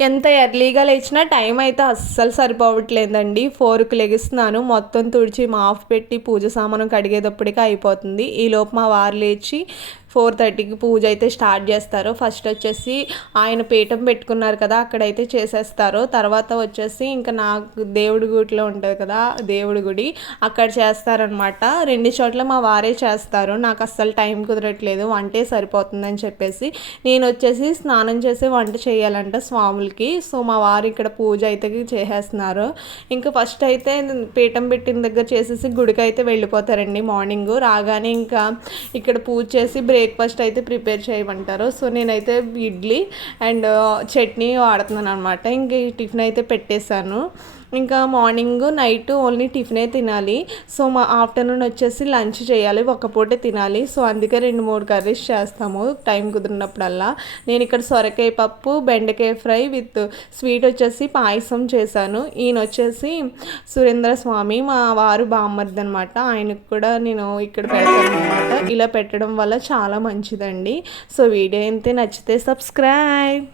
ఎంత ఎర్లీగా లేచినా టైం అయితే అస్సలు సరిపోవట్లేదండి. 4కి లెగుస్తున్నాను. మొత్తం తుడిచి మాఫ్ పెట్టి పూజ సామాను కడిగేటప్పటికే అయిపోతుంది. ఈలోపు మా వారు లేచి 4:30కి పూజ అయితే స్టార్ట్ చేస్తారు. ఫస్ట్ వచ్చేసి ఆయన పీఠం పెట్టుకున్నారు కదా, అక్కడైతే చేసేస్తారు. తర్వాత వచ్చేసి ఇంకా నాకు దేవుడి గుడిలో ఉంటుంది కదా, దేవుడి గుడి అక్కడ చేస్తారనమాట. 2 చోట్ల మా వారే చేస్తారు. నాకు అస్సలు టైం కుదరట్లేదు, వంటే సరిపోతుందని చెప్పేసి నేను వచ్చేసి స్నానం చేసి వంట చేయాలంట స్వాములకి. సో మా వారు ఇక్కడ పూజ అయితే చేసేస్తున్నారు. ఇంకా ఫస్ట్ అయితే పీఠం పెట్టిన దగ్గర చేసేసి గుడికి అయితే వెళ్ళిపోతారండి. మార్నింగ్ రాగానే ఇంకా ఇక్కడ పూజ చేసి బ్రేక్ఫాస్ట్ అయితే ప్రిపేర్ చేయమంటారు. సో నేనైతే ఇడ్లీ అండ్ చట్నీ వాడుతున్నాను అనమాట. ఇంక ఈ టిఫిన్ అయితే పెట్టేశాను. ఇంకా మార్నింగ్ నైట్ ఓన్లీ టిఫినే తినాలి. సో మా ఆఫ్టర్నూన్ వచ్చేసి లంచ్ చేయాలి, ఒక పూటే తినాలి. సో అందుకే 2-3 కర్రీస్ చేస్తాము టైం కుదిరినప్పుడల్లా. నేను ఇక్కడ సొరకాయ పప్పు, బెండకాయ ఫ్రై విత్ స్వీట్ వచ్చేసి పాయసం చేశాను. ఈయన వచ్చేసి సురేంద్ర స్వామి, మా వారు బామ్మర్ది అనమాట. ఆయనకు కూడా నేను ఇక్కడ పెడతాను అనమాట. ఇలా పెట్టడం వల్ల చాలా మంచిదండి. సో వీడియో అయితే నచ్చితే సబ్స్క్రైబ్.